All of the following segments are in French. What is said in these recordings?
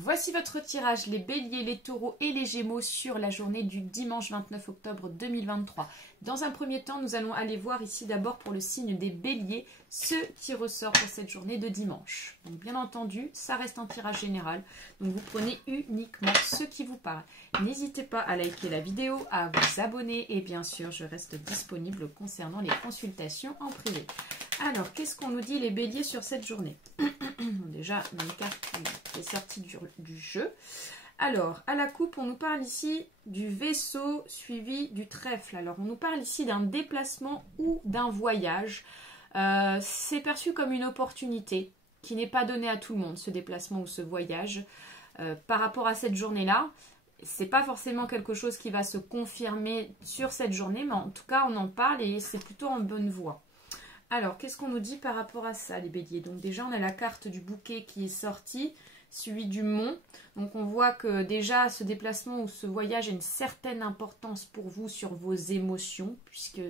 Voici votre tirage, les béliers, les taureaux et les gémeaux sur la journée du dimanche 29 octobre 2023. Dans un premier temps, nous allons aller voir ici d'abord pour le signe des béliers, ce qui ressort pour cette journée de dimanche. Donc bien entendu, ça reste un tirage général, donc vous prenez uniquement ce qui vous parle. N'hésitez pas à liker la vidéo, à vous abonner et bien sûr, je reste disponible concernant les consultations en privé. Alors, qu'est-ce qu'on nous dit les béliers sur cette journée? Déjà, une carte qui est sortie du jeu. Alors, à la coupe, on nous parle ici du vaisseau suivi du trèfle. Alors, on nous parle ici d'un déplacement ou d'un voyage. C'est perçu comme une opportunité qui n'est pas donnée à tout le monde, ce déplacement ou ce voyage. Par rapport à cette journée-là, c'est pas forcément quelque chose qui va se confirmer sur cette journée, mais en tout cas, on en parle et c'est plutôt en bonne voie. Alors, qu'est-ce qu'on nous dit par rapport à ça, les béliers? Donc déjà, on a la carte du bouquet qui est sortie, suivi du mont. Donc on voit que déjà, ce déplacement ou ce voyage a une certaine importance pour vous sur vos émotions, puisque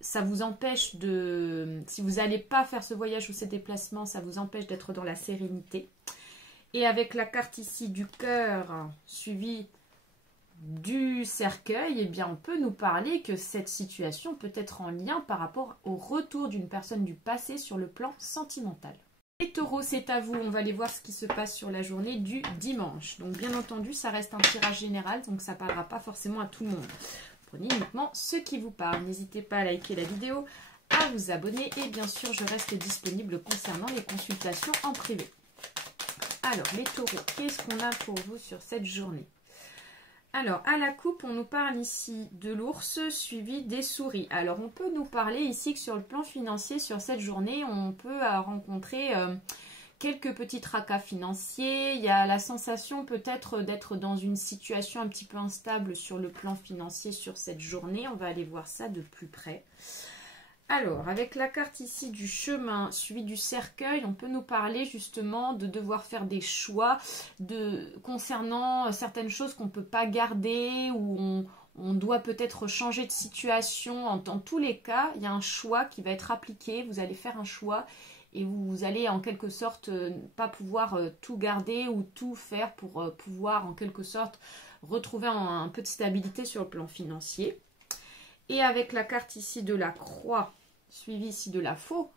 ça vous empêche de... Si vous n'allez pas faire ce voyage ou ces déplacements, ça vous empêche d'être dans la sérénité. Et avec la carte ici du cœur, suivi du cercueil, eh bien on peut nous parler que cette situation peut être en lien par rapport au retour d'une personne du passé sur le plan sentimental. Les taureaux, c'est à vous, on va aller voir ce qui se passe sur la journée du dimanche. Donc bien entendu, ça reste un tirage général, donc ça ne parlera pas forcément à tout le monde. Prenez uniquement ce qui vous parle. N'hésitez pas à liker la vidéo, à vous abonner et bien sûr, je reste disponible concernant les consultations en privé. Alors, les taureaux, qu'est-ce qu'on a pour vous sur cette journée ? Alors, à la coupe, on nous parle ici de l'ours suivi des souris. Alors, on peut nous parler ici que sur le plan financier, sur cette journée, on peut rencontrer quelques petits tracas financiers. Il y a la sensation peut-être d'être dans une situation un petit peu instable sur le plan financier sur cette journée. On va aller voir ça de plus près. Alors, avec la carte ici du chemin suivi du cercueil, on peut nous parler justement de devoir faire des choix concernant certaines choses qu'on ne peut pas garder ou on doit peut-être changer de situation. Dans tous les cas, il y a un choix qui va être appliqué. Vous allez faire un choix et vous allez en quelque sorte pas pouvoir tout garder ou tout faire pour pouvoir en quelque sorte retrouver un peu de stabilité sur le plan financier. Et avec la carte ici de la croix, suivi ici de la faux,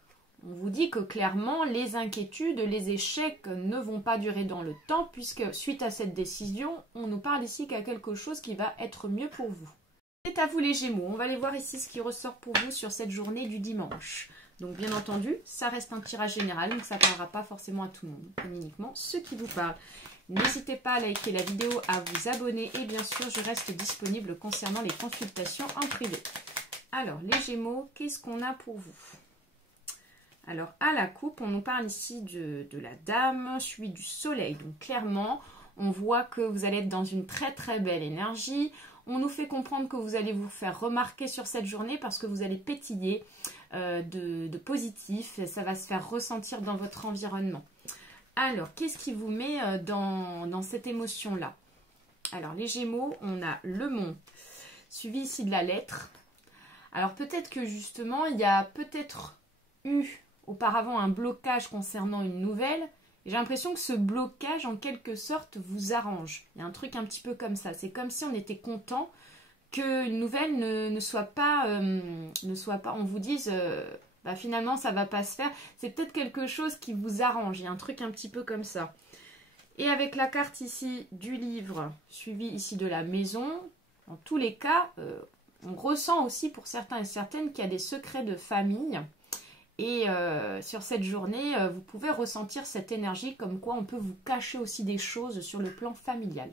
on vous dit que clairement les inquiétudes, les échecs ne vont pas durer dans le temps puisque suite à cette décision, on nous parle ici qu'il y a quelque chose qui va être mieux pour vous. C'est à vous les Gémeaux, on va aller voir ici ce qui ressort pour vous sur cette journée du dimanche. Donc bien entendu, ça reste un tirage général, donc ça ne parlera pas forcément à tout le monde, mais uniquement ceux qui vous parlent. N'hésitez pas à liker la vidéo, à vous abonner et bien sûr, je reste disponible concernant les consultations en privé. Alors, les Gémeaux, qu'est-ce qu'on a pour vous? Alors, à la coupe, on nous parle ici de la dame, suivi du soleil. Donc, clairement, on voit que vous allez être dans une très très belle énergie. On nous fait comprendre que vous allez vous faire remarquer sur cette journée parce que vous allez pétiller de positif. Et ça va se faire ressentir dans votre environnement. Alors, qu'est-ce qui vous met dans cette émotion-là? Alors, les Gémeaux, on a le mont, suivi ici de la lettre. Alors, peut-être que justement, il y a peut-être eu auparavant un blocage concernant une nouvelle. J'ai l'impression que ce blocage, en quelque sorte, vous arrange. Il y a un truc un petit peu comme ça. C'est comme si on était content qu'une nouvelle ne soit pas, on vous dise... Bah finalement ça va pas se faire, c'est peut-être quelque chose qui vous arrange, il y a un truc un petit peu comme ça. Et avec la carte ici du livre, suivi ici de la maison, en tous les cas, on ressent aussi pour certains et certaines qu'il y a des secrets de famille. Et sur cette journée, vous pouvez ressentir cette énergie comme quoi on peut vous cacher aussi des choses sur le plan familial.